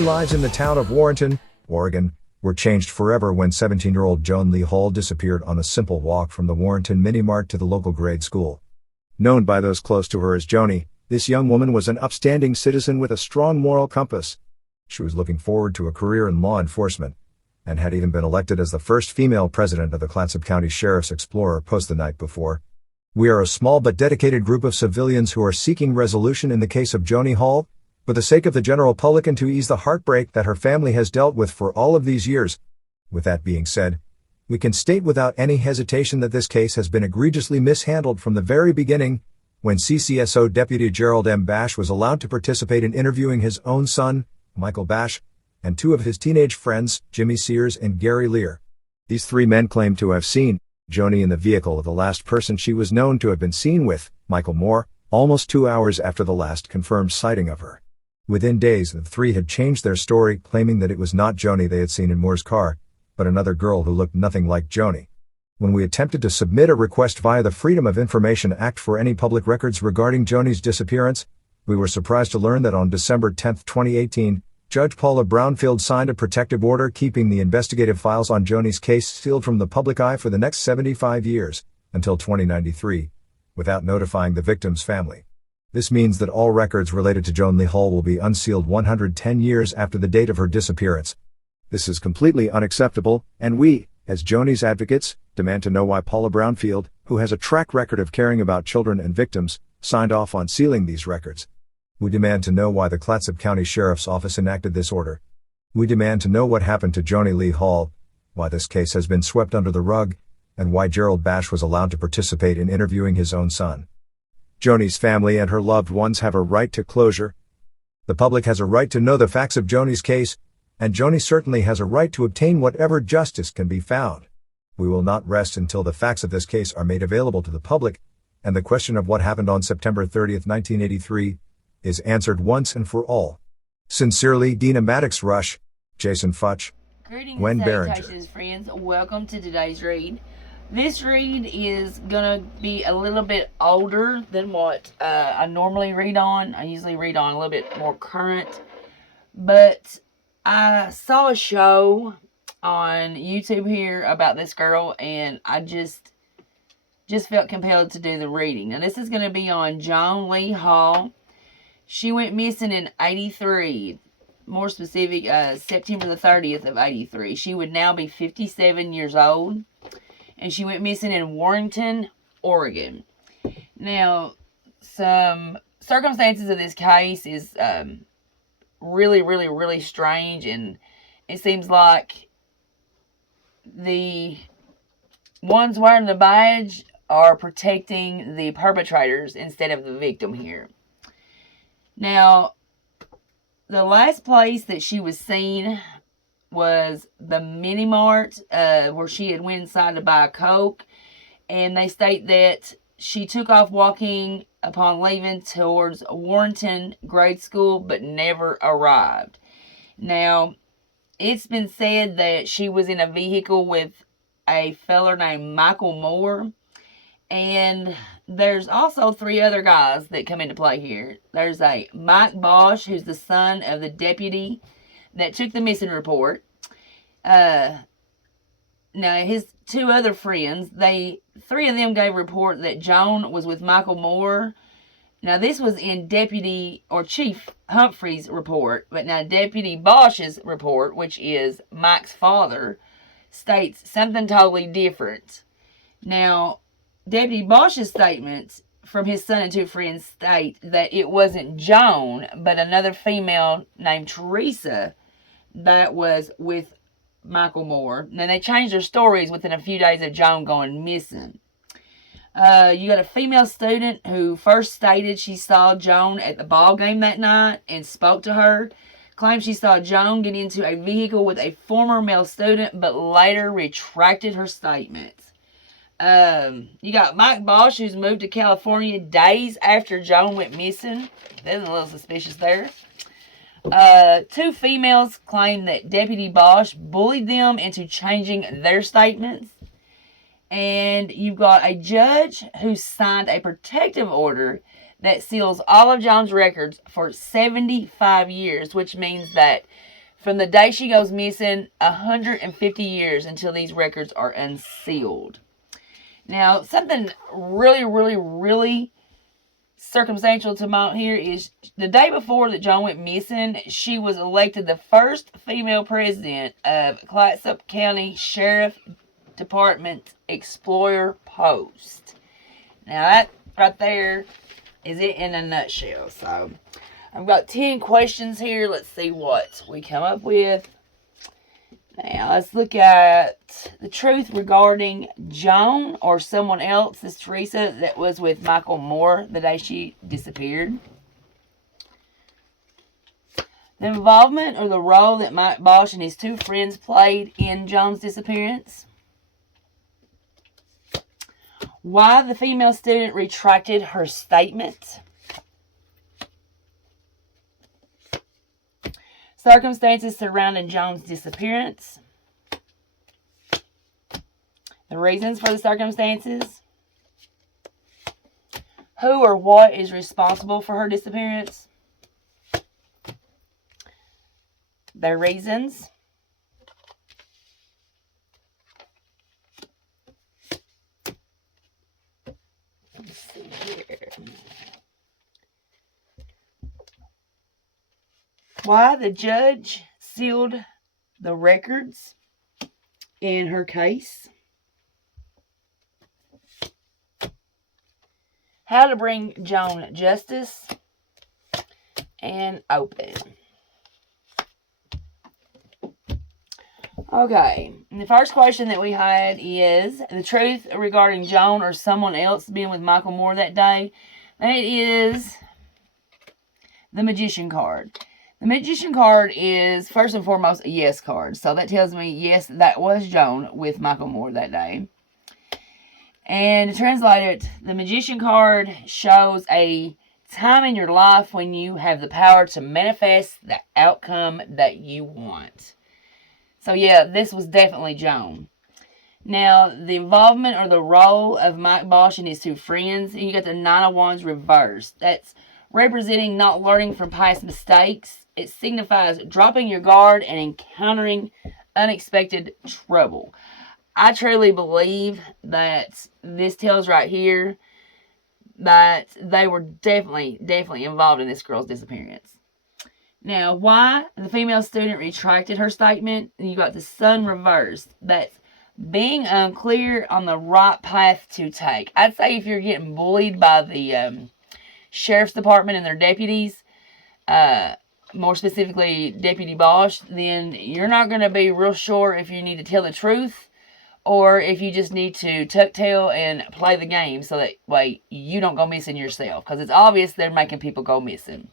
Many lives in the town of Warrenton, Oregon, were changed forever when 17-year-old Joan Leigh Hall disappeared on a simple walk from the Warrenton mini-mart to the local grade school. Known by those close to her as Joni, this young woman was an upstanding citizen with a strong moral compass. She was looking forward to a career in law enforcement, and had even been elected as the first female president of the Clatsop County Sheriff's Explorer Post the night before. We are a small but dedicated group of civilians who are seeking resolution in the case of Joni Hall, for the sake of the general public and to ease the heartbreak that her family has dealt with for all of these years. With that being said, we can state without any hesitation that this case has been egregiously mishandled from the very beginning, when CCSO Deputy Gerald M. Bash was allowed to participate in interviewing his own son, Michael Bash, and two of his teenage friends, Jimmy Sears and Gary Lear. These three men claimed to have seen Joni in the vehicle of the last person she was known to have been seen with, Michael Moore, almost 2 hours after the last confirmed sighting of her. Within days, the three had changed their story, claiming that it was not Joni they had seen in Moore's car, but another girl who looked nothing like Joni. When we attempted to submit a request via the Freedom of Information Act for any public records regarding Joni's disappearance, we were surprised to learn that on December 10, 2018, Judge Paula Brownfield signed a protective order keeping the investigative files on Joni's case sealed from the public eye for the next 75 years, until 2093, without notifying the victim's family. This means that all records related to Joan Leigh Hall will be unsealed 110 years after the date of her disappearance. This is completely unacceptable, and we, as Joni's advocates, demand to know why Paula Brownfield, who has a track record of caring about children and victims, signed off on sealing these records. We demand to know why the Clatsop County Sheriff's Office enacted this order. We demand to know what happened to Joni Leigh Hall, why this case has been swept under the rug, and why Gerald Bash was allowed to participate in interviewing his own son. Joni's family and her loved ones have a right to closure. The public has a right to know the facts of Joni's case, and Joni certainly has a right to obtain whatever justice can be found. We will not rest until the facts of this case are made available to the public, and the question of what happened on September 30, 1983, is answered once and for all. Sincerely, Dina Maddox Rush, Jason Futch, Greetings Gwen and Behringer. salutations, friends. Welcome to today's read. This read is going to be a little bit older than what I normally read on. I usually read on a little bit more current. But I saw a show on YouTube here about this girl, and I just felt compelled to do the reading. Now, this is going to be on Joan Leigh Hall. She went missing in 83. More specific, September the 30th of 83. She would now be 57 years old. And she went missing in Warrenton, Oregon. Now, some circumstances of this case is really, really, really strange. And it seems like the ones wearing the badge are protecting the perpetrators instead of the victim here. Now, the last place that she was seen was the mini mart where she had went inside to buy a Coke, and they state that she took off walking upon leaving towards Warrenton grade school but never arrived. Now, it's been said that she was in a vehicle with a feller named Michael Moore, and there's also three other guys that come into play here. There's a Mike Bosch, who's the son of the deputy that took the missing report. Now, his two other friends, three of them gave report that Joan was with Michael Moore. Now, this was in Deputy or Chief Humphrey's report, but now Deputy Bosch's report, which is Mike's father, states something totally different. Now, Deputy Bosch's statements from his son and two friends state that it wasn't Joan, but another female named Teresa that was with Michael Moore. Now, they changed their stories within a few days of Joan going missing. You got a female student who first stated she saw Joan at the ball game that night and spoke to her. Claimed she saw Joan get into a vehicle with a former male student, but later retracted her statements. You got Mike Bosch, who's moved to California days after Joan went missing. That's a little suspicious there. Two females claim that Deputy Bosch bullied them into changing their statements. And you've got a judge who signed a protective order that seals all of Joan's records for 75 years, which means that from the day she goes missing, 150 years until these records are unsealed. Now, something really, really, really circumstantial to note here is the day before that Joan went missing, she was elected the first female president of Clatsop County Sheriff Department Explorer Post. Now, that right there is it in a nutshell. So, I've got 10 questions here. Let's see what we come up with. Now, let's look at the truth regarding Joan or someone else, this Teresa, that was with Michael Moore the day she disappeared. The involvement or the role that Mike Bosch and his two friends played in Joan's disappearance. Why the female student retracted her statement. Circumstances surrounding Joan's disappearance. The reasons for the circumstances. Who or what is responsible for her disappearance. The reasons. Let's see here. Why the judge sealed the records in her case. How to bring Joan justice. And open. Okay, and the first question that we had is the truth regarding Joan or someone else being with Michael Moore that day. And it is the magician card. The magician card is, first and foremost, a yes card. So that tells me, yes, that was Joan with Michael Moore that day. And to translate it, the magician card shows a time in your life when you have the power to manifest the outcome that you want. So yeah, this was definitely Joan. Now, the involvement or the role of Mike Bosch and his two friends, you got the Nine of Wands reversed. That's representing not learning from past mistakes. It signifies dropping your guard and encountering unexpected trouble. I truly believe that this tells right here that they were definitely involved in this girl's disappearance. Now, why the female student retracted her statement? You got the sun reversed. That's being unclear on the right path to take. I'd say if you're getting bullied by the sheriff's department and their deputies, more specifically Deputy Bosch, then you're not going to be real sure if you need to tell the truth or if you just need to tuck tail and play the game so that way you don't go missing yourself, because it's obvious they're making people go missing.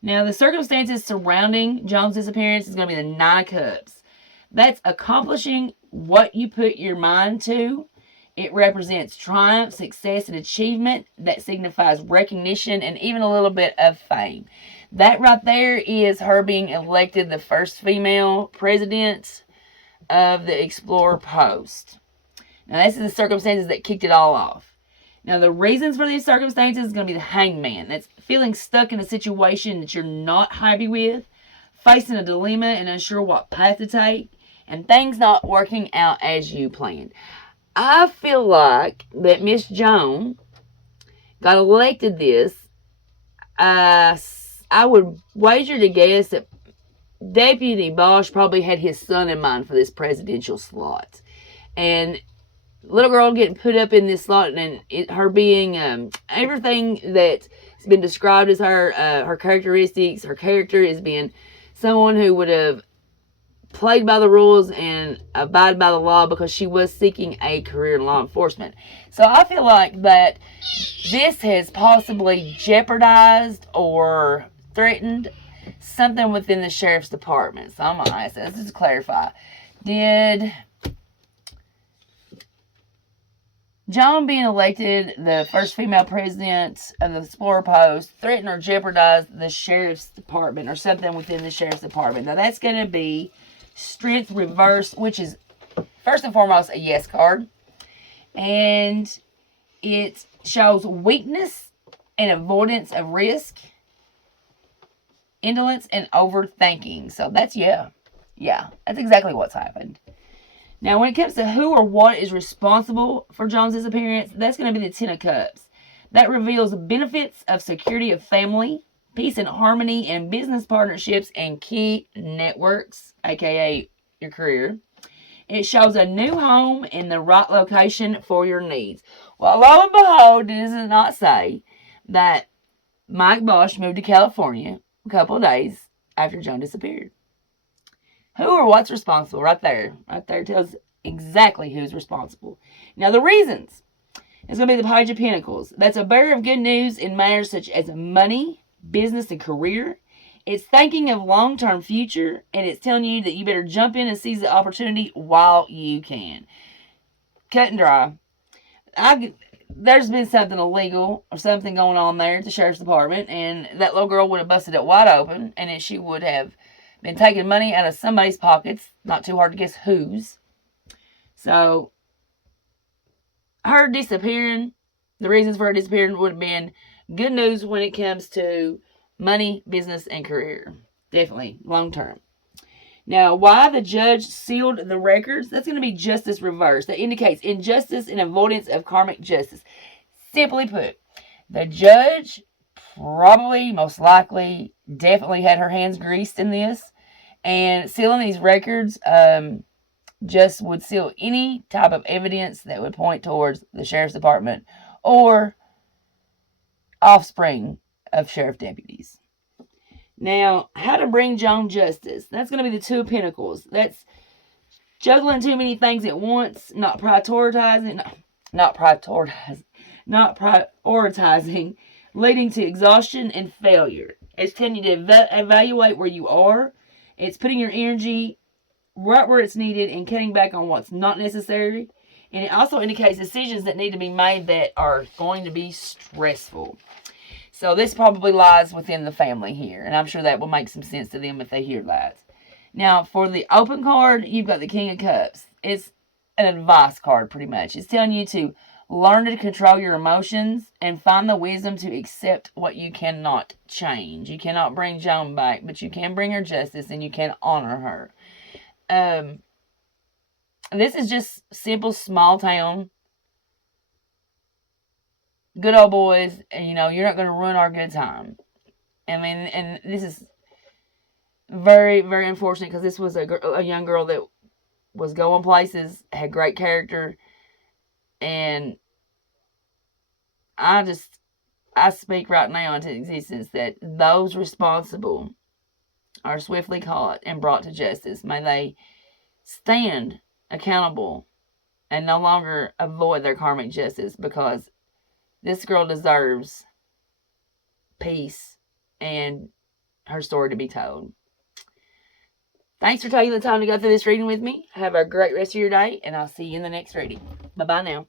Now, the circumstances surrounding Joan's disappearance is going to be the Nine of Cups. That's accomplishing what you put your mind to. It represents triumph, success, and achievement. That signifies recognition and even a little bit of fame. That right there is her being elected the first female president of the Explorer Post. Now, this is the circumstances that kicked it all off. Now, the reasons for these circumstances is going to be the Hangman. That's feeling stuck in a situation that you're not happy with, facing a dilemma and unsure what path to take, and things not working out as you planned. I feel like that Miss Joan got elected this. I would wager to guess that Deputy Bosch probably had his son in mind for this presidential slot. And little girl getting put up in this slot and her being everything that's been described as her characteristics, her character is being someone who would have played by the rules and abide by the law because she was seeking a career in law enforcement. So I feel like that this has possibly jeopardized or threatened something within the sheriff's department. So I'm going to ask this just to clarify. Did Joan being elected the first female president of the Explorer Post threaten or jeopardize the sheriff's department or something within the sheriff's department? Now that's going to be Strength Reverse, which is first and foremost a yes card. And it shows weakness and avoidance of risk. indolence, and overthinking. So that's, yeah, that's exactly what's happened. Now, when it comes to who or what is responsible for Joan's disappearance, that's going to be the Ten of Cups. That reveals benefits of security of family, peace and harmony, and business partnerships and key networks, aka your career. It shows a new home in the right location for your needs. Well, lo and behold, it does not say that Mike Bosch moved to California a couple of days after Joan disappeared. Who or what's responsible? Right there tells exactly who's responsible. Now, the reasons. It's going to be the Page of Pentacles. That's a bearer of good news in matters such as money, business, and career. It's thinking of long-term future, and it's telling you that you better jump in and seize the opportunity while you can. Cut and dry. There's been something illegal or something going on there at the sheriff's department, and that little girl would have busted it wide open, and she would have been taking money out of somebody's pockets. Not too hard to guess whose. So, her disappearing, the reasons for her disappearing would have been good news when it comes to money, business, and career. Definitely, long term. Now, why the judge sealed the records, that's going to be justice reversed. That indicates injustice and avoidance of karmic justice. Simply put, the judge probably, most likely, definitely had her hands greased in this. And sealing these records just would seal any type of evidence that would point towards the sheriff's department or offspring of sheriff deputies. Now, how to bring Joan justice. That's going to be the Two of Pentacles. That's juggling too many things at once, not prioritizing, leading to exhaustion and failure. It's telling you to evaluate where you are. It's putting your energy right where it's needed and cutting back on what's not necessary. And it also indicates decisions that need to be made that are going to be stressful. So this probably lies within the family here. And I'm sure that will make some sense to them if they hear that. Now, for the open card, you've got the King of Cups. It's an advice card, pretty much. It's telling you to learn to control your emotions and find the wisdom to accept what you cannot change. You cannot bring Joan back, but you can bring her justice and you can honor her. This is just simple small town. Good old boys, and you're not going to ruin our good time. I mean, and this is very, very unfortunate because this was a young girl that was going places, had great character, and I speak right now into existence that those responsible are swiftly caught and brought to justice. May they stand accountable and no longer avoid their karmic justice, because this girl deserves peace and her story to be told. Thanks for taking the time to go through this reading with me. Have a great rest of your day, and I'll see you in the next reading. Bye-bye now.